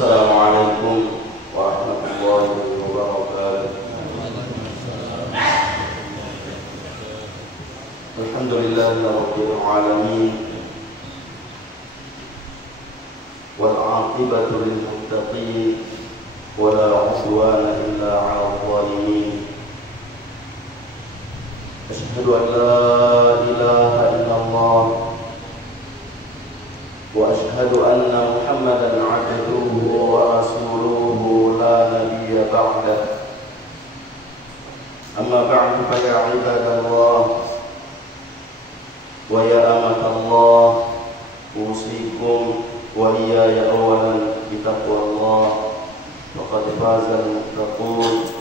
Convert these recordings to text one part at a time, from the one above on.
Assalamualaikum warahmatullahi wabarakatuh. Alhamdulillahirabbil alamin. Wal 'aqibatu lil muttaqin wa la 'udwana illa 'alal zalimin. Asyhadu an la ilaha illallah wa asyhadu anna Muhammadan 'abduhu wa rasuluhu la nabiyya ba'dah. Amma ba'du fa ya 'ibadallah wa ya amatallah, usikum wa iyaya awalan bitaqwallah. Faqad fazal muttaqun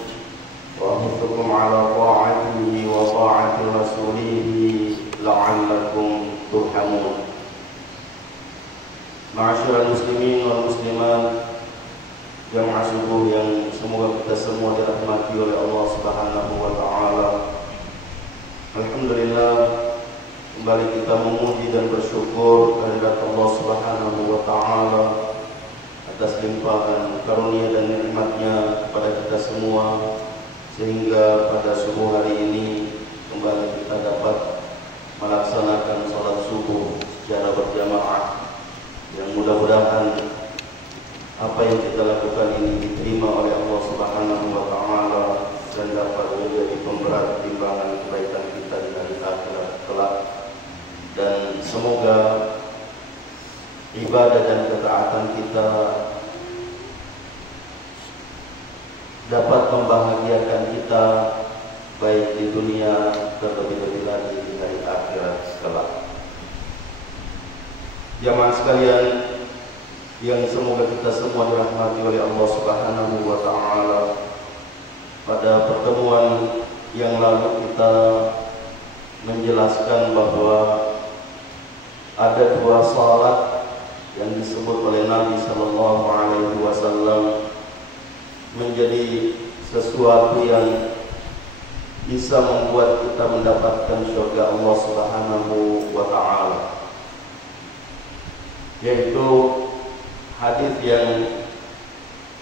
wa ahuthukum ala ta'atihi wa ta'ati rasulihi la'allakum turhamun. Ma'asyiral muslimin wal muslimat, jamaah subuh yang semoga kita semua dirahmati oleh Allah Subhanahu wa taala. Alhamdulillah, kembali kita memuji dan bersyukur kehadirat Allah Subhanahu wa taala atas limpahan karunia dan nikmat-Nya kepada kita semua, sehingga pada subuh hari ini kembali kita dapat melaksanakan salat subuh secara berjamaah, yang mudah-mudahan apa yang kita lakukan ini diterima oleh Allah Subhanahu wa taala dan dapat menjadi pemberat timbangan kebaikan kita di hari akhirat kelak. Dan semoga ibadah dan ketaatan kita dapat membahagiakan kita baik di dunia, terlebih-lebih lagi di hari akhirat kelak. Jamaah sekalian yang semoga kita semua dirahmati oleh Allah Subhanahu wa taala, pada pertemuan yang lalu kita menjelaskan bahwa ada dua salat yang disebut oleh Nabi sallallahu alaihi wasallam menjadi sesuatu yang bisa membuat kita mendapatkan surga Allah Subhanahu wa taala, yaitu hadis yang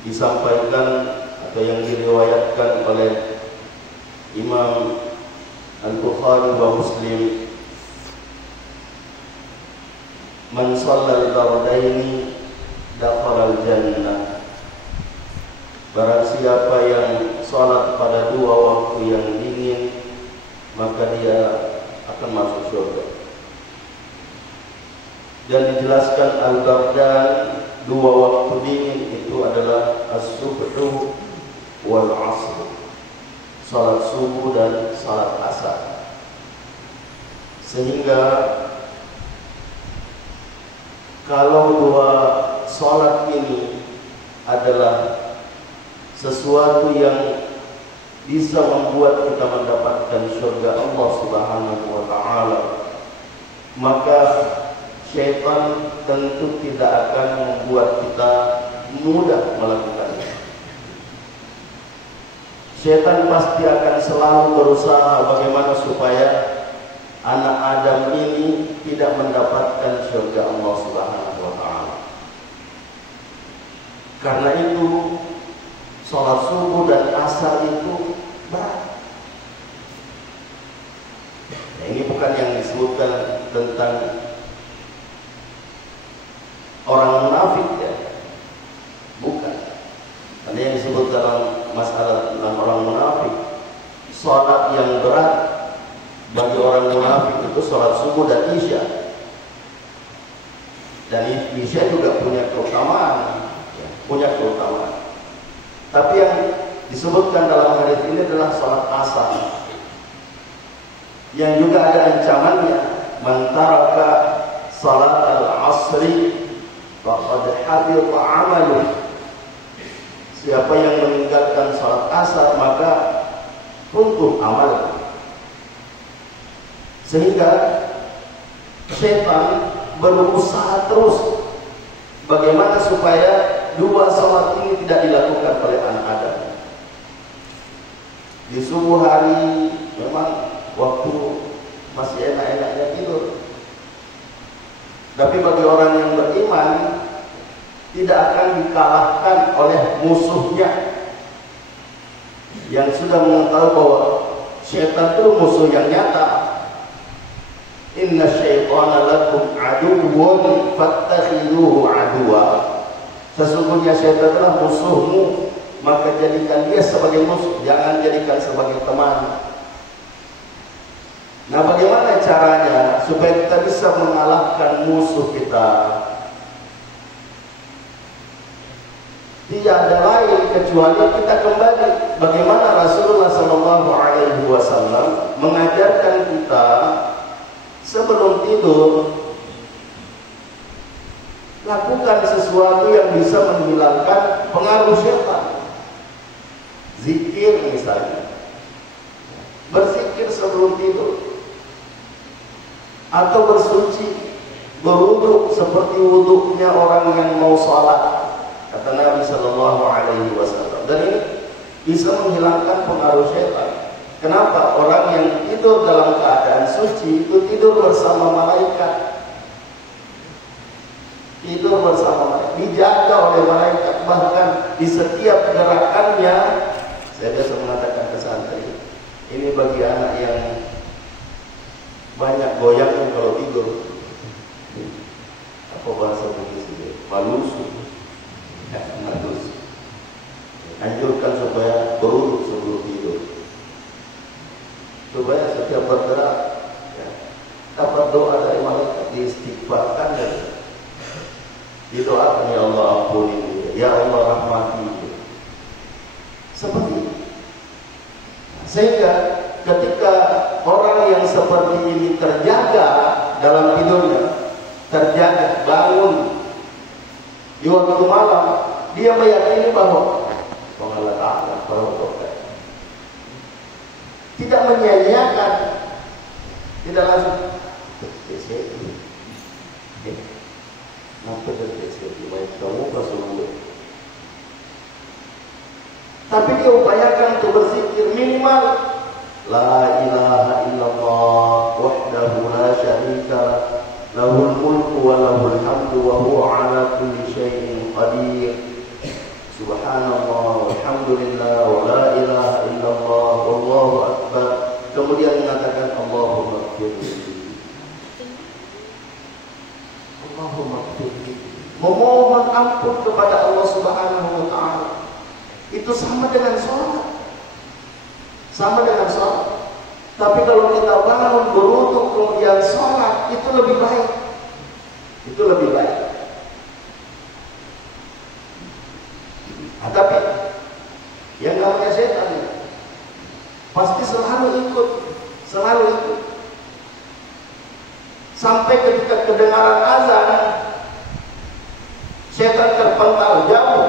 disampaikan atau yang diriwayatkan oleh Imam Al-Bukhari wa Muslim, man shallal bardaini dakhala al-jannah. Barang siapa yang salat pada dua waktu yang dingin, maka dia akan masuk surga. Dan dijelaskan al-bardan, dua waktu dingin itu adalah as-subhu wal asr, salat subuh dan salat asar. Sehingga kalau dua salat ini adalah sesuatu yang bisa membuat kita mendapatkan surga Allah Subhanahu wa taala, maka syaitan tentu tidak akan membuat kita mudah melakukannya. Syaitan pasti akan selalu berusaha bagaimana supaya anak Adam ini tidak mendapatkan surga Allah Subhanahu wa taala. Karena itu salat subuh dan asar itu berat. Nah, ini bukan yang disebutkan tentang orang munafik, ya, bukan. Karena yang disebut dalam masalah tentang orang munafik, salat yang berat bagi orang munafik itu salat subuh dan isya. Dan isya juga punya keutamaan, ya, punya keutamaan. Tapi yang disebutkan dalam hadis ini adalah salat asar, yang juga ada ancamannya, man taraka salat al-asri faqad habita 'amaluh. Siapa yang meninggalkan salat asar maka runtuh amal. Sehingga setan berusaha terus bagaimana supaya dua salat ini tidak dilakukan oleh anak Adam. Di subuh hari memang waktu masih enak-enaknya tidur. Tapi bagi orang yang beriman, tidak akan dikalahkan oleh musuhnya yang sudah mengetahui bahwa syaitan itu musuh yang nyata. Inna syaitana lakum aduwwun fattakhiduhu aduwa. Sesungguhnya syaitan adalah musuhmu, maka jadikan dia sebagai musuh, jangan jadikan sebagai teman. Nah, bagaimana caranya supaya kita bisa mengalahkan musuh kita? Tidak ada lain kecuali kita kembali bagaimana Rasulullah SAW mengajarkan kita sebelum tidur, lakukan sesuatu yang bisa menghilangkan pengaruh syaitan. Zikir misalnya, berzikir sebelum tidur, atau bersuci, berwudu seperti wudunya orang yang mau sholat, kata Nabi Sallallahu Alaihi Wasallam. Dan ini bisa menghilangkan pengaruh syaitan. Kenapa? Orang yang tidur dalam keadaan suci itu tidur bersama malaikat. Tidur bersama malaikat, dijaga oleh malaikat. Bahkan di setiap gerakannya, saya biasa mengatakan ke santri, ini bagi anak yang banyak goyangnya kalau tidur. Apa bahasa Bugis ini? Malusu. Malus. Anjurkan supaya berwudu sebelum tidur, supaya setiap bergerak dapat doa dari malaikat, diistighfarkan dan didoakan, ya Allah ampuni dia, ya Allah rahmati dia. Seperti itu. Sehingga ketika orang yang seperti ini terjaga dalam tidurnya, terjaga, bangun di waktu malam, dia meyakini bahwa Allah Ta'ala tidak menyia-nyiakan, tidak langsung tapi dia upayakan untuk berzikir minimal la ilaha illallah wahdahu la syarika lahul mulku wa lahul hamdu wa huwa ala kulli syai'in qadir. Subhanallah, walhamdulillah, wa la ilaha illallah, wallahu akbar. Kemudian mengatakan Allahumma ighfirli. Allahumma ighfirli. Memohon ampun kepada Allah Subhanahu wa taala. Itu sama dengan sholat. Sama dengan sholat. Tapi kalau kita bangun berwudu kemudian sholat, itu lebih baik. Itu lebih baik. Nah, tapi yang namanya setan pasti selalu ikut. Sampai ketika kedengaran azan, setan terpental jauh.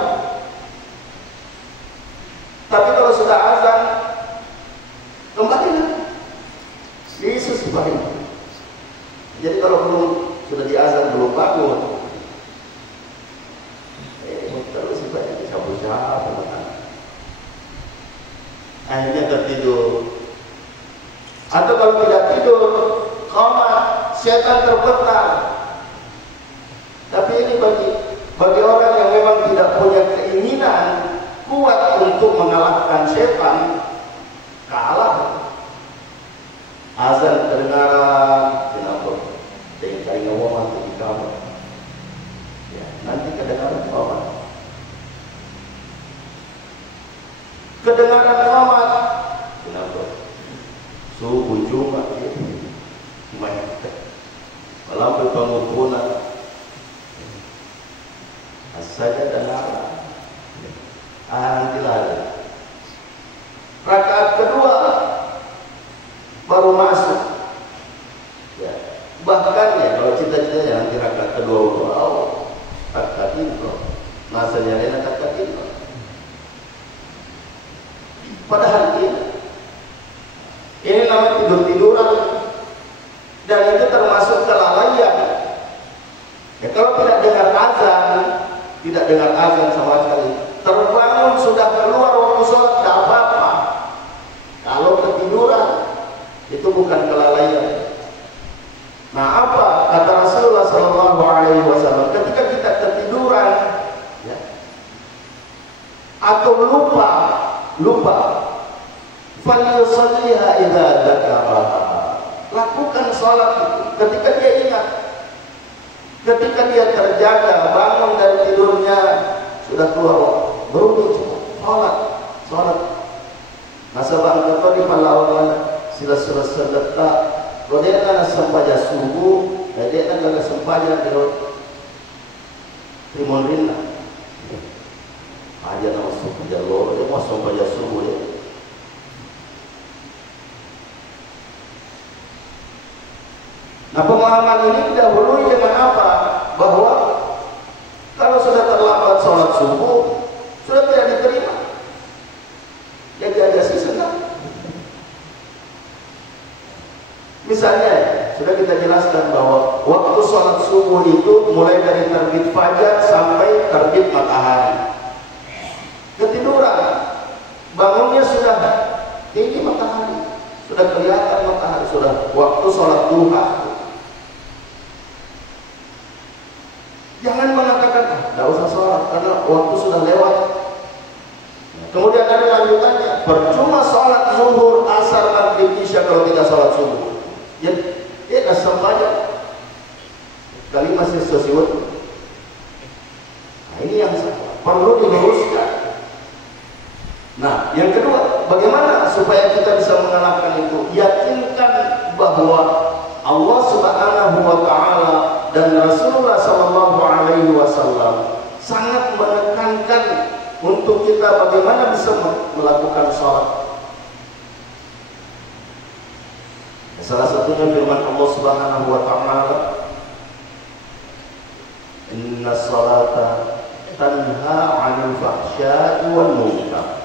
Tapi kalau sudah azan, kembali Yesus baik. Jadi kalau belum sudah diazan belum bangun, terus banyak disapu-sapu, akhirnya tertidur. Atau kalau tidak tidur, koma, setan terpental. Tapi ini bagi orang yang memang tidak punya keinginan kuat untuk mengalahkan setan, kalah. Azan kedengaran, kenapa? Jangan cari ngomong di kamar. Ya, nanti kedengaran ngomong. Kedengaran ngomong, kenapa? Subuh Jumat ya, melampaui pengukuran. Saja dengar. Nanti lagi. Rakaat kedua baru masuk. Ya. Bahkan ya kalau cita-citanya nanti rakaat kedua rakaat itu, masanya lain rakaat itu. Padahal ini namanya tidur-tiduran dan itu termasuk kelalaian. Ya kalau tidak dengar azan sama sekali, terbangun sudah keluar waktu sholat, tidak apa-apa. Kalau ketiduran itu bukan kelalaian. Nah, apa kata Rasulullah SAW ketika kita ketiduran atau lupa, falyusalliha idza dzakaraha. Lakukan salat itu ketika dia ingat, ketika dia terjaga, bangun dari tidurnya, sudah keluar berujuk salat. Nasabang kita di palawan sila sedekah, dia nak sembahyang subuh, dia nak sembahyang di Timur Rina. Aja nama subuh jalur, dia mau sembahyang subuh dia. Nah, pemahaman ini didahului dengan apa? Bahwa kalau sudah terlambat sholat subuh, sudah tidak diterima. Jadi ada senang. Misalnya, sudah kita jelaskan bahwa waktu sholat subuh itu mulai dari terbit fajar sampai terbit matahari. Ketiduran, bangunnya sudah tinggi matahari, sudah kelihatan matahari, sudah waktu sholat duha. Jangan mengatakan, tidak usah sholat karena waktu sudah lewat. Kemudian ada lanjutannya, percuma sholat zuhur, asar, maghrib, isya kalau tidak sholat subuh. Jadi dia dah sembahyang kali masih sosial. Nah, ini yang perlu diluruskan. Nah, yang kedua, bagaimana supaya kita bisa mengalahkan itu? Yakinkan bahwa Allah Subhanahu wa Ta'ala dan Rasulullah Sallallahu Alaihi Wasallam sangat menekankan untuk kita bagaimana bisa melakukan sholat. Salah satunya firman Allah Subhanahu wa Ta'ala, inna salata tanha 'anil fahsya'i wal munkar.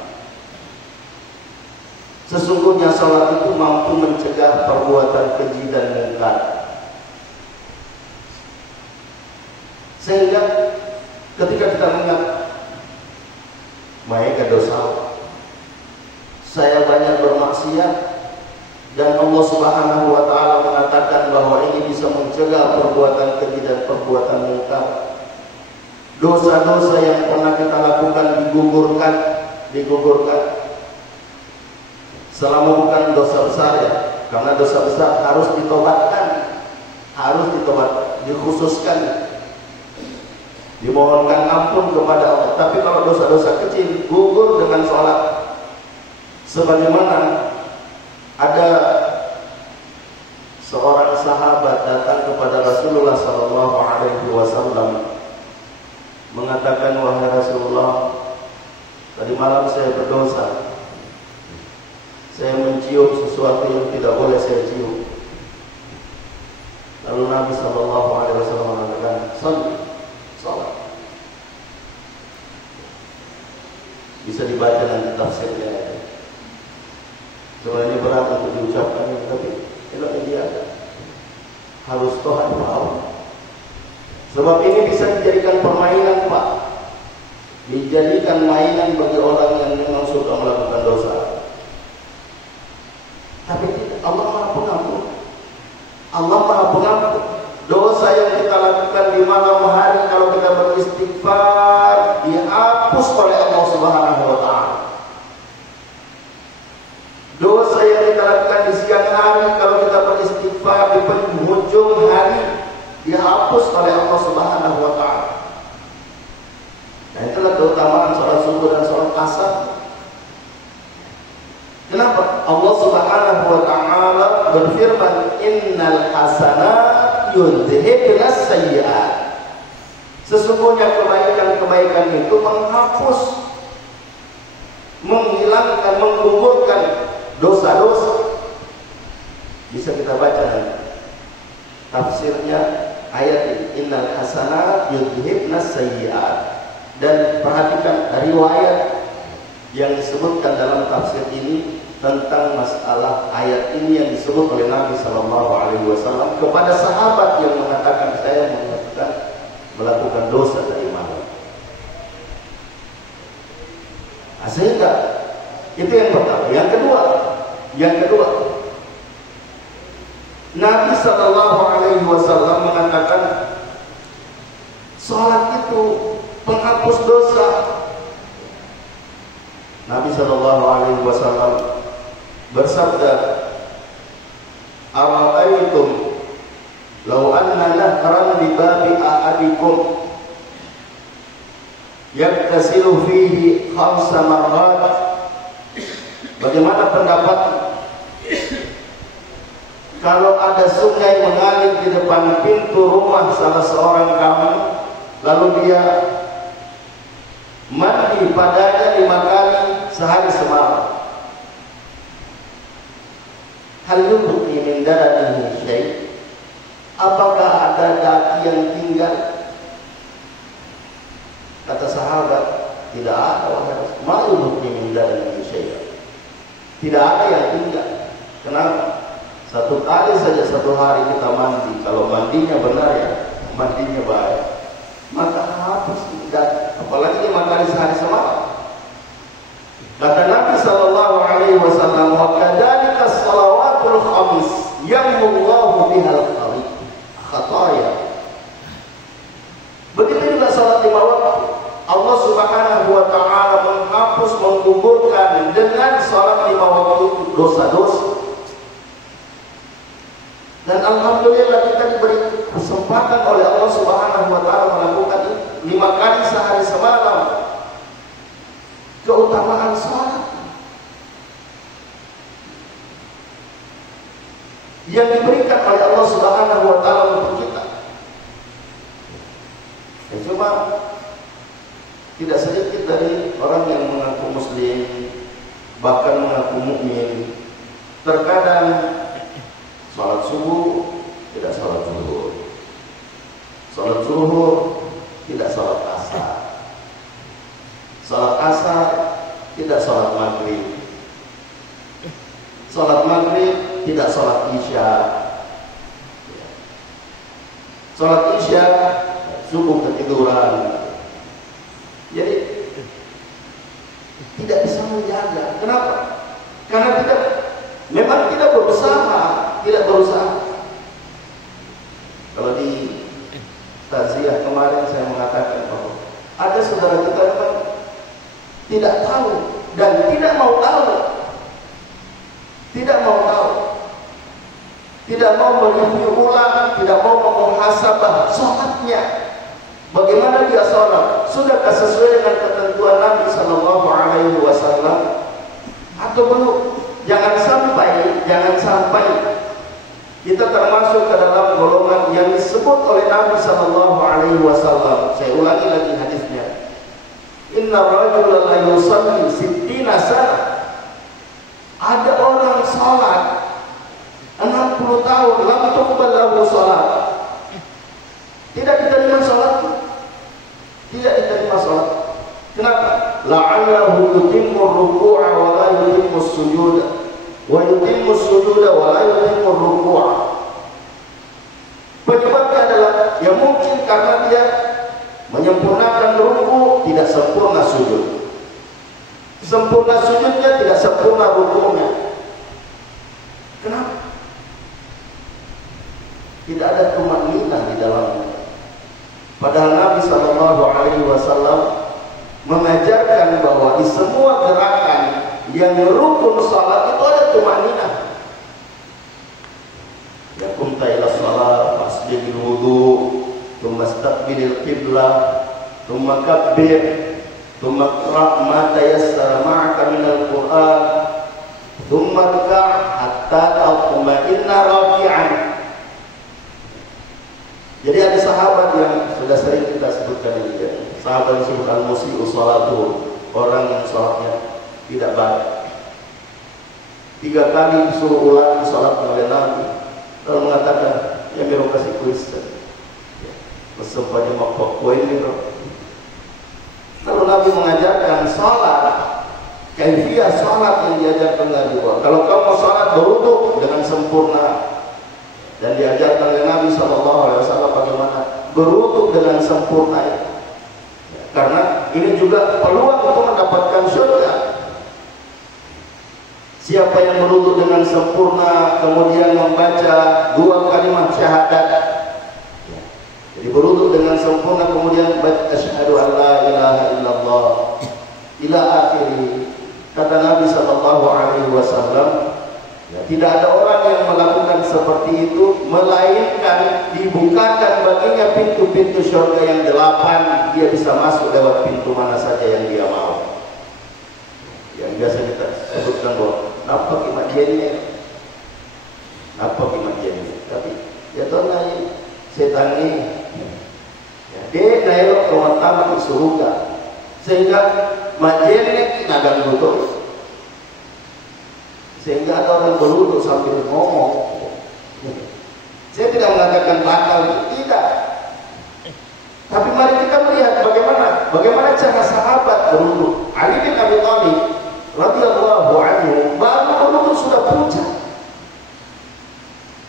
Sesungguhnya salat itu mampu mencegah perbuatan keji dan mungkar. Sehingga ketika kita mengingat mereka dosa, saya banyak bermaksiat, dan Allah Subhanahu wa Ta'ala mengatakan bahwa ini bisa mencegah perbuatan keji dan perbuatan mungkar. Dosa-dosa yang pernah kita lakukan digugurkan. Selama bukan dosa besar ya, karena dosa besar harus ditobatkan, dikhususkan, dimohonkan ampun kepada Allah. Tapi kalau dosa-dosa kecil gugur dengan sholat. Sebagaimana ada seorang sahabat datang kepada Rasulullah Sallallahu Alaihi Wasallam mengatakan, wahai Rasulullah, tadi malam saya berdosa. Saya mencium sesuatu yang tidak boleh saya cium. Lalu Nabi Sallallahu Alaihi Wasallam mengatakan, salat. Bisa dibaca nanti tafsirnya. Sebenarnya berat untuk diucapkan, tapi eloknya dia harus tahu. Sebab ini bisa dijadikan permainan, Pak. Dijadikan mainan bagi orang yang memang suka melakukan dosa. Tapi Allah Maha Pengampun. Allah Maha Pengampun. Dosa yang kita lakukan di malam hari kalau kita beristighfar dihapus oleh Allah Subhanahu wa Ta'ala. Dosa yang kita lakukan di siang hari kalau kita beristighfar di penghujung hari dihapus oleh Allah Subhanahu wa Ta'ala. Nah, itulah keutamaan sholat subuh dan sholat asar. Kenapa? Allah Subhanahu wa Ta'ala berfirman, innal hasanat yudhibnas sayyi'at. Sesungguhnya kebaikan-kebaikan itu menghapus, menghilangkan, menggugurkan dosa-dosa. Bisa kita baca nanti tafsirnya ayat ini, innal hasanat yudhibnas sayyi'at. Dan perhatikan riwayat yang disebutkan dalam tafsir ini tentang masalah ayat ini yang disebut oleh Nabi Sallallahu Alaihi Wasallam kepada sahabat yang mengatakan, saya melakukan dosa dari malam. Nah, sehingga itu yang pertama. Yang kedua, Nabi Sallallahu Alaihi Wasallam mengatakan salat itu penghapus dosa. Nabi Shallallahu Alaihi Wasallam bersabda, "Ara'aytum law anna nahran bi babi ahadikum yaktasilu fihi khamsa marrat." Bagaimana pendapat kalau ada sungai mengalir di depan pintu rumah salah seorang kamu, lalu dia mandi padanya 5 kali sehari semalam? Hal yubqi min daranihi syai'? Apakah ada daki yang tinggal? Kata sahabat, tidak ada, wahai Rasul. Ma yubqi min daranihi syai'. Tidak ada yang tinggal. Kenapa? 1 kali saja 1 hari kita mandi, kalau mandinya benar ya, mandinya baik, maka habis tidak, apalagi 5 kali sehari semalam. Kata Nabi Sallallahu Alaihi Wasallam, wa kadzalika shalawatul khams yamhullahu bihal khataya. Begitu juga salat 5 waktu, Allah Subhanahu wa taala menghapus, menggugurkan dengan salat 5 waktu dosa-dosa. Dan alhamdulillah kita diberi kesempatan oleh Allah Subhanahu wa taala melakukan 5 kali sehari semalam. Keutamaan salat yang diberikan oleh Allah Subhanahu wa taala untuk kita. Cuma tidak sedikit dari orang yang mengaku muslim, bahkan mengaku mukmin, terkadang salat subuh tidak salat zuhur, salat zuhur tidak salat asar, salat asar tidak salat maghrib, salat maghrib tidak salat isya, salat isya subuh ketiduran. Jadi tidak bisa menjaga. Kenapa? Karena memang tidak berusaha. Kalau di takziah kemarin saya mengatakan bahwa ada saudara kita memang tidak tahu dan tidak mau tahu, tidak mau mereview ulang, tidak mau memuhasabah sholatnya. Bagaimana dia sholat? Sudahkah sesuai dengan ketentuan Nabi Sallallahu Alaihi Wasallam atau belum? Jangan sampai kita termasuk ke dalam golongan yang disebut oleh Nabi Sallallahu Alaihi Wasallam. Saya ulangi lagi hadisnya. Inna rajula la yusalli 60 sana. Ada orang salat 60 tahun, lam tuqbal lahu salat. Tidak diterima salat. Tidak diterima salat. Kenapa? La'allahu yutimmu ruku'a wa la yutimmu sujuda, wa yutimmu sujuda wa la yutimmu ruku'a. Penyebabnya adalah ya mungkin karena dia menyempurnakan ruku, tidak sempurna sujud. Sempurna sujudnya, tidak sempurna rukunya. Kenapa? Tidak ada tumanina di dalamnya. Padahal Nabi Sallallahu Alaihi Wasallam mengajarkan bahwa di semua gerakan yang rukun salat itu ada tumanina. Ya kumta ila salat, fasbidil wudu, thumma istaqbilil qiblah, thumma kabbir, thumma qra' ma tayassara ma'aka minal Qur'an, thumma rka' hatta tatma'inna raki'an. Jadi ada sahabat yang sudah sering kita sebutkan ini, ya. Sahabat disebut al-musi'u salatu, orang yang salatnya tidak baik. 3 kali disuruh ulangi salat oleh Nabi, lalu mengatakan, ya miro kasih kuis, mesempat makhluk kue ini. Lalu Nabi mengajarkan salat, kaifiyah salat yang diajarkan Nabi. Kalau kamu salat berwudu dengan sempurna, dan diajarkan oleh Nabi Sallallahu Alaihi Wasallam bagaimana berwudu dengan sempurna. Karena ini juga peluang untuk mendapatkan surga. Siapa yang berwudu dengan sempurna kemudian membaca 2 kalimat syahadat, jadi berwudu dengan sempurna kemudian baca asyhadu an la ilaha illallah ila akhiri, Kata Nabi Shallallahu Alaihi Wasallam, ya, tidak ada orang yang melakukan seperti itu melainkan dibukakan baginya pintu-pintu surga yang 8, dia bisa masuk lewat pintu mana saja yang dia mau. Yang biasa kita sebutkan bahwa napa kimajiannya, tapi ya tuh naik setan ini, ya, dia naik ke taman surga, sehingga majiannya nagang betul. Sehingga ada orang berwudu sambil ngomong. Saya tidak mengatakan batal, tidak. Tapi mari kita melihat bagaimana cara sahabat berwudu. Ali bin Abi Thalib radhiyallahu anhu baru berwudu sudah pucat.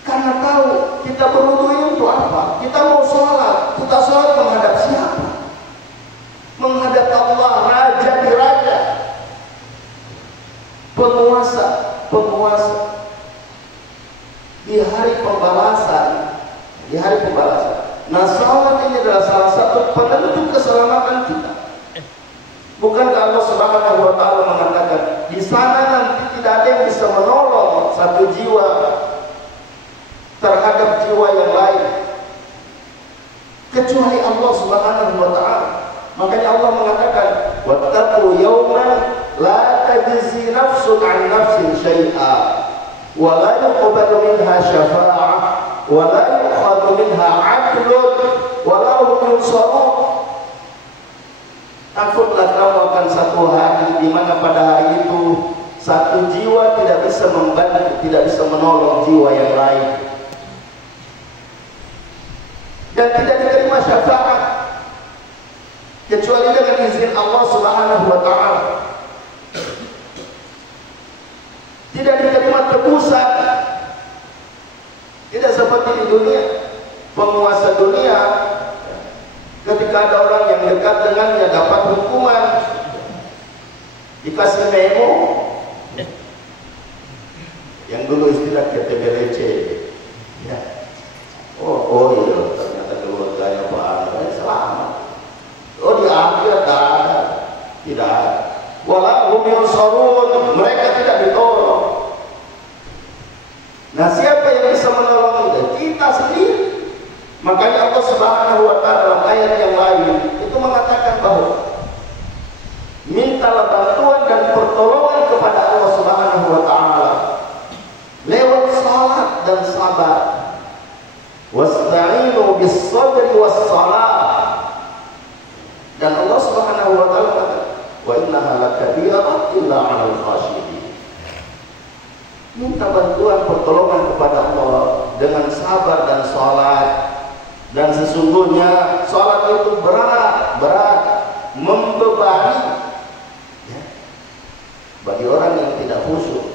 Karena tahu kita berwudu ini untuk apa? Kita mau sholat. Kita sholat menghadap siapa? Menghadap Allah, Raja di Raja, penguasa di hari pembalasan. Nah, salat ini adalah salah satu penentu keselamatan kita. Bukankah Allah Subhanahu wa taala mengatakan di sana nanti tidak ada yang bisa menolong satu jiwa terhadap jiwa yang lain kecuali Allah Subhanahu wa taala. Makanya Allah mengatakan wattaqu yawman la tajzi nafsun an nafsin syai'a wa la yuqbalu minha syafa'ah wa la yu'khadhu minha 'adlun wa la hum yunsarun. Takutlah kamu akan satu hari di mana pada hari itu satu jiwa tidak bisa membantu, tidak bisa menolong jiwa yang lain, dan tidak diterima syafaat kecuali dengan izin Allah Subhanahu wa taala. Tidak diterima tebusan. Tidak seperti di dunia. Penguasa dunia, ketika ada orang yang dekat dengannya dapat hukuman, dikasih memo, yang dulu istilah KTBLC, ya. Oh iya, ternyata keluarganya Pak Anda selamat. Oh, di akhirat tidak ada. Wala hum yunsarun, mereka tidak ditolong. Nah, siapa yang bisa menolong kita sendiri? Makanya Allah Subhanahu wa taala dalam ayat yang lain itu mengatakan bahwa mintalah bantuan dan pertolongan kepada Allah Subhanahu wa taala lewat salat dan sabar. Wasta'inu bis-sabri was-salah. Dan Allah Subhanahu wa taala kata, "Wa innaha lakabiratun illa 'alal khashiyin." Minta bantuan pertolongan kepada Allah dengan sabar dan salat. Dan sesungguhnya salat itu berat, membebani, ya, bagi orang yang tidak khusyuk.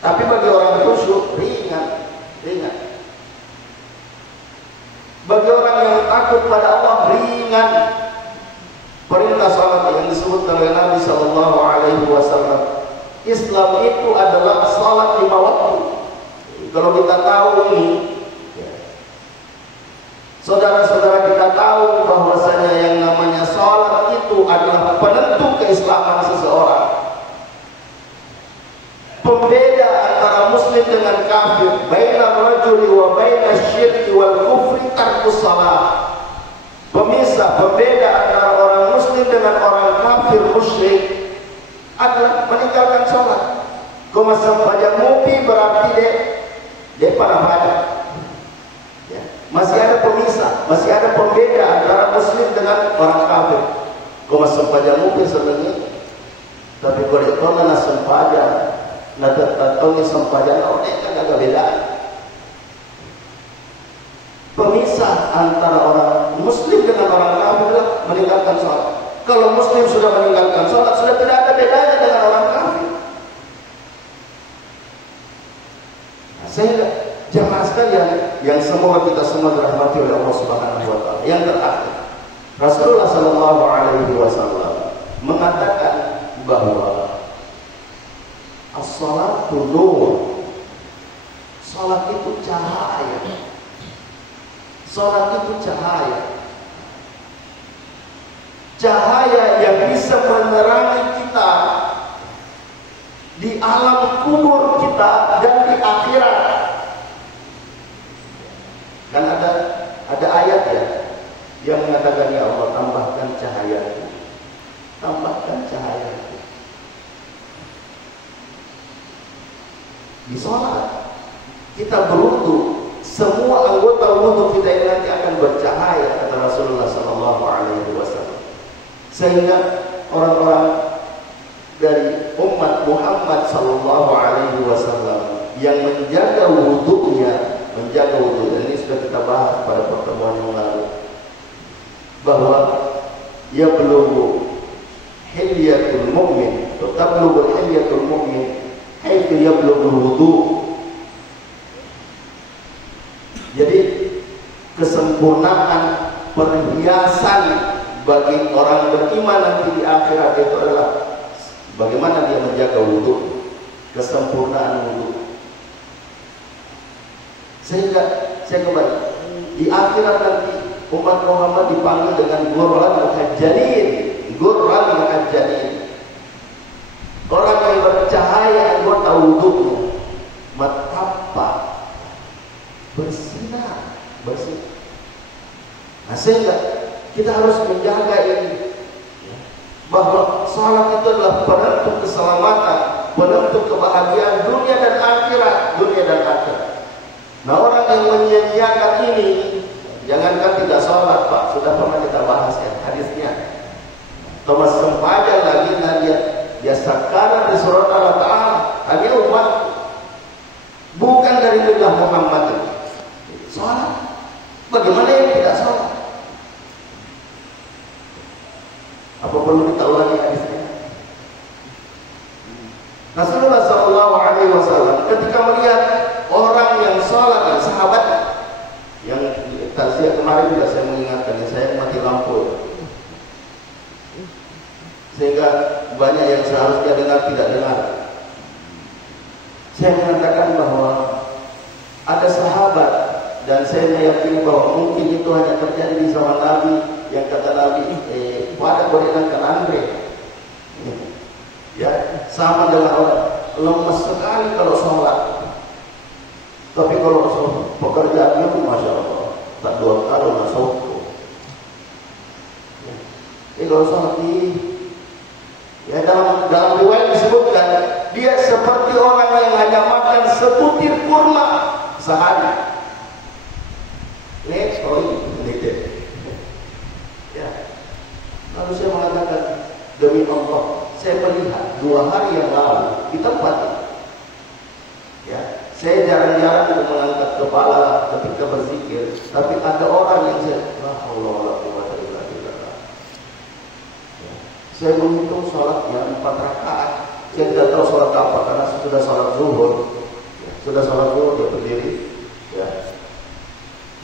Tapi bagi orang khusyuk ringan. Bagi orang yang takut pada Allah ringan. Perintah salat yang disebutkan oleh Nabi Sallallahu Alaihi Wasallam, Islam itu adalah salat 5 waktu. Kalau kita tahu ini, ya, saudara-saudara kita tahu bahwasanya yang namanya salat itu adalah penentu keislaman seseorang. Pembeda antara muslim dengan kafir, baina rajuli wa baina syirki wal kufri tarkus salat. Pemisah, pembeda antara orang muslim dengan orang kafir musyrik adalah meninggalkan sholat. Kau masuk pajak mupi berarti dia pada. Ya. Masih ada pemisah, masih ada pembeda antara muslim dengan orang kafir. Kau masuk pajak mupi sebenarnya, tapi kalau itu nana sempaja, nana sempaja, kan agak beda. Pemisah antara orang muslim dengan orang kafir adalah meninggalkan sholat. Kalau muslim sudah meninggalkan sholat, sudah tidak ada bedanya dengan orang kafir. Nah, sehingga jamaah sekalian yang semoga kita semua dirahmati oleh Allah Subhanahu wa taala. Yang terakhir, Rasulullah Sallallahu Alaihi Wasallam mengatakan bahwa as-salatu nur. Salat itu cahaya. Salat itu cahaya. Cahaya yang bisa menerangi kita di alam kubur kita dan di akhirat. Kan ada ayat ya yang mengatakan, ya Allah, tambahkan cahayaku, tambahkan cahayaku. Di sholat kita berwudu, semua anggota wudu kita ini nanti akan bercahaya, kata Rasulullah SAW. Sehingga orang-orang dari umat Muhammad SAW yang menjaga wudunya, dan ini sudah kita bahas pada pertemuan yang lalu, bahwa ya belum hilyatul mu'min, tetap belum hilyatul mu'min, haitsu yablugul wudu. Jadi kesempurnaan perhiasan bagi orang beriman nanti di akhirat itu adalah bagaimana dia menjaga wudu, kesempurnaan wudu. Sehingga saya kembali, di akhirat nanti umat Muhammad dipanggil dengan Ghurran Muhajjalin, Ghurran Muhajjalin. Orang yang bercahaya anggota wudunya, matapa bersinar, bersih. Nah, sehingga kita harus menjaga ini, bahwa salat itu adalah penentu keselamatan, penentu kebahagiaan dunia dan akhirat, Nah, orang yang menyia-nyiakan ini, jangankan tidak sholat, Pak, sudah pernah kita bahas ya hadisnya. Thomas sempadan lagi, dia sakaran di surat Allah Ta'ala, hanya umat bukan dari millah Muhammad. Sholat, bagaimana yang tidak sholat? Apa perlu kita ulangi hadisnya? Rasulullah SAW ketika melihat orang yang sholat, dan sahabat yang tazkiyah kemarin juga saya mengingatkan, saya mati lampu, sehingga banyak yang seharusnya dengar tidak dengar. Saya mengatakan bahwa ada sahabat, dan saya meyakini bahwa mungkin itu hanya terjadi di zaman Nabi, yang kata Nabi, pada gorengan ke Andre, ya sama dengan orang lemas sekali kalau sholat, tapi kalau pekerjaannya pun masya Allah tak dua kali masuk. Ini kalau sholat ini, ya dalam riwayat disebutkan dia seperti orang yang hanya makan sebutir kurma sehari. Ini sedikit. Ya. Lalu saya mengatakan, demi Allah, saya melihat 2 hari yang lalu di tempat ini. Ya, saya jarang-jarang untuk mengangkat kepala ketika berzikir, tapi ada orang yang saya menghitung sholatnya 4 rakaat. Saya tidak tahu sholat apa, karena sudah sholat zuhur. Sudah sholat zuhur dia berdiri, ya,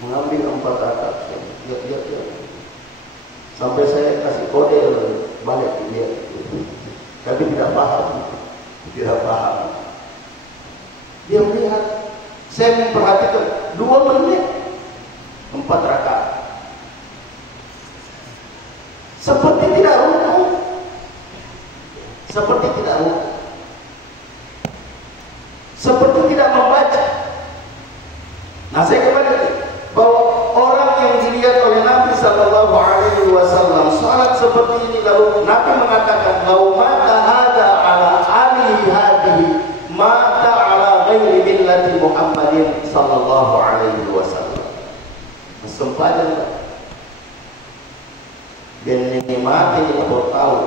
mengambil 4 rakaat. Ya. Sampai saya kasih kode balik dia, tapi tidak paham. Dia melihat, saya memperhatikan 2 menit 4 rakaat, seperti tidak ruku, seperti tidak membaca. Nah, saya kembali bahwa orang yang dilihat oleh Nabi SAW salat seperti ini, lalu Nabi mengatakan, "Lau mata hada ala ali hadihi mata ala ghairi millati Muhammadin sallallahu alaihi wasallam." Sempadan dan nikmati ini tahu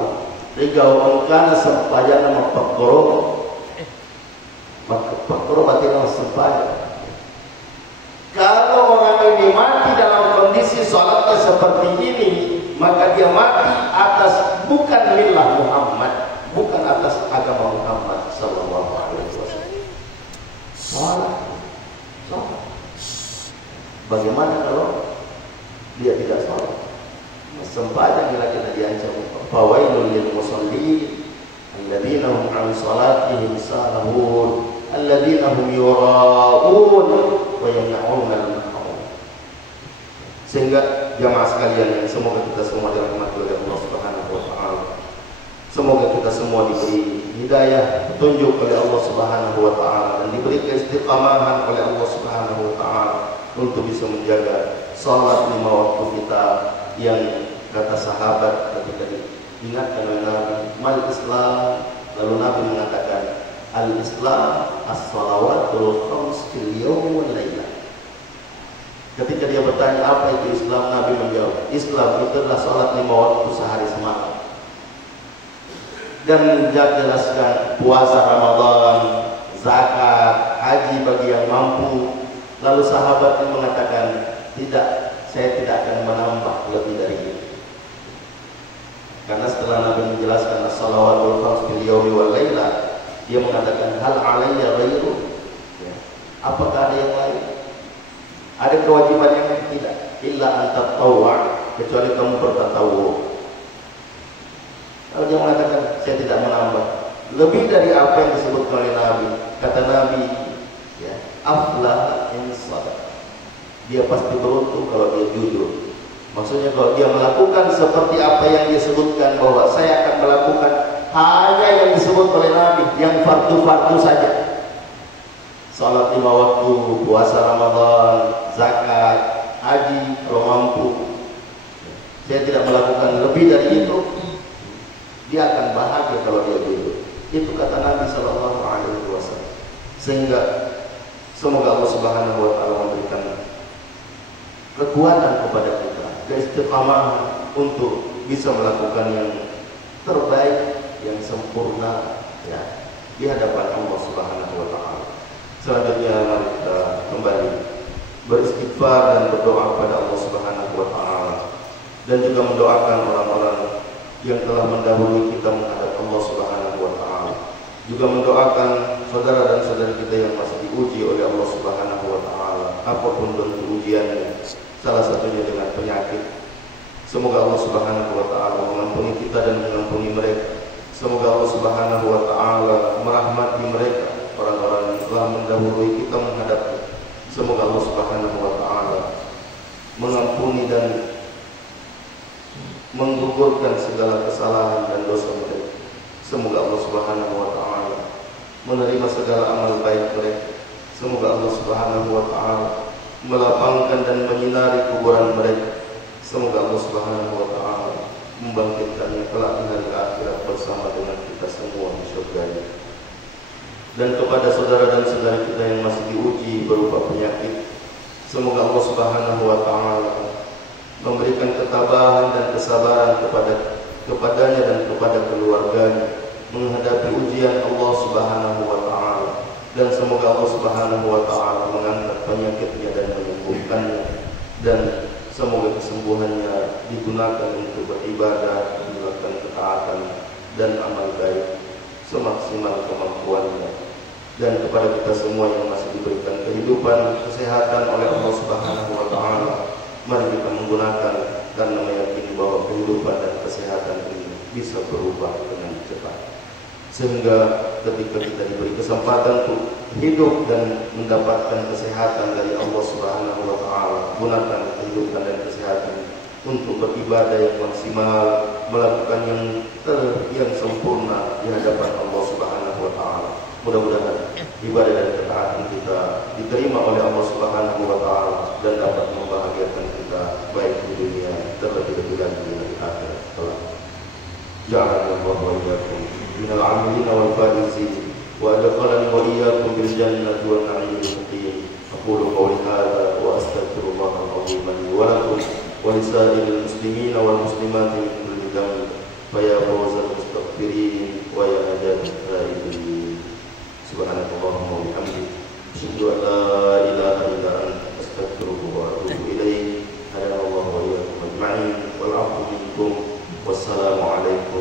rigau angkana sempadan nama pakro batin sempadan. Kalau orang ini mati dalam kondisi sholatnya seperti ini, maka dia mati atas bukan millah Muhammad, bukan atas agama Muhammad sallallahu alaihi wasallam. Sholat. Bagaimana kalau dia tidak sholat? Sempadan bila kita diancam, fawailul lil musallin alladzina hum an salatihim sahun alladzina hum yura'un wa yamna'una al-ma'un. Sehingga jamaah sekalian, semoga kita semua dirahmati oleh Allah Subhanahu wa taala. Semoga kita semua diberi hidayah petunjuk oleh Allah Subhanahu wa taala dan diberi keistiqamahan oleh Allah Subhanahu wa taala untuk bisa menjaga salat 5 waktu kita yang kata sahabat ketika diingatkan oleh Nabi, "Mal Islam?" Lalu Nabi mengatakan, "Al-Islam as-salawatul khams fil yawmi wal lailah." Ketika dia bertanya apa itu Islam, Nabi menjawab, Islam itu adalah salat 5 waktu sehari semalam. Dan menjelaskan puasa Ramadan, zakat, haji bagi yang mampu. Lalu sahabat yang mengatakan, tidak, saya tidak akan menambah lebih dari itu. Karena setelah Nabi menjelaskan as-salawatul khams fil yawmi wal lailah, dia mengatakan hal alayya ghairu, ya. Apakah ada yang lain? Ada kewajiban yang lain? Tidak. Illa antat tawwa, kecuali kamu bertatawwu. Lalu dia mengatakan saya tidak menambah lebih dari apa yang disebutkan oleh Nabi. Kata Nabi, ya, aflah in sadaq. Dia pasti beruntung kalau dia jujur. Maksudnya kalau dia melakukan seperti apa yang dia sebutkan, bahwa saya akan melakukan hanya yang disebut oleh Nabi, yang fardu-fardu saja. Salat 5 waktu, puasa Ramadan, zakat, haji kalau mampu. Saya tidak melakukan lebih dari itu, dia akan bahagia kalau dia jujur. Itu kata Nabi Sallallahu Alaihi Wasallam. Sehingga semoga Allah Subhanahu Wa Taala memberikan kekuatan kepada kita, keistiqamahan untuk bisa melakukan yang terbaik, yang sempurna, ya, di hadapan Allah Subhanahu Wa Taala. Selanjutnya mari kita kembali beristighfar dan berdoa kepada Allah Subhanahu Wa Taala, dan juga mendoakan orang-orang yang telah mendahului kita menghadap Allah Subhanahu wa taala. Juga mendoakan saudara dan saudari kita yang masih diuji oleh Allah Subhanahu wa taala, apapun bentuk ujiannya, salah satunya dengan penyakit. Semoga Allah Subhanahu wa taala mengampuni kita dan mengampuni mereka. Semoga Allah Subhanahu wa taala merahmati mereka, orang-orang yang telah mendahului kita menghadapnya. Semoga Allah Subhanahu wa taala mengampuni dan menggugurkan segala kesalahan dan dosa mereka. Semoga Allah Subhanahu wa taala menerima segala amal baik mereka. Semoga Allah Subhanahu wa taala melapangkan dan menyinari kuburan mereka. Semoga Allah Subhanahu wa taala membangkitkannya kelak di hari akhirat bersama dengan kita semua di surganya. Dan kepada saudara dan saudari kita yang masih diuji berupa penyakit, semoga Allah Subhanahu wa taala memberikan ketabahan dan kesabaran kepadanya dan kepada keluarganya menghadapi ujian Allah Subhanahu wa taala. Dan semoga Allah Subhanahu wa taala mengangkat penyakitnya dan menyembuhkannya, dan semoga kesembuhannya digunakan untuk beribadah, melakukan ketaatan dan amal baik semaksimal kemampuannya. Dan kepada kita semua yang masih diberikan kehidupan, kesehatan oleh Allah Subhanahu wa taala, mari kita menggunakan karena meyakini bahwa kehidupan dan kesehatan ini bisa berubah dengan cepat. Sehingga ketika kita diberi kesempatan untuk hidup dan mendapatkan kesehatan dari Allah Subhanahu wa taala, gunakan kehidupan dan kesehatan untuk beribadah yang maksimal, melakukan yang sempurna di hadapan Allah Subhanahu wa taala. Mudah-mudahan ibadah dan ketaatan kita diterima oleh Allah Subhanahu wa taala dan dapat membahagiakan kita baik di dunia terlebih-lebih lagi di akhirat kelak. Ja'alana wa iyyakum minal 'amilin wal faizin wa adkhalani wa iyyakum bil jannati wan na'imil muqim. Aqulu qawli hadza wa astaghfirullahal azim li wa lakum wa lisa'iril muslimin wal muslimat min kulli dhanb. Fa ya fawzal mustaghfirin wa ya najatal taibin. Subhanallahumma wa bihamdihi, asyhadu an la ilaha illa anta, astaghfiruka wa atubu ilaik. Hadanallahu wa iyyakum ajma'in wal 'afwu minkum. Wassalamu alaikum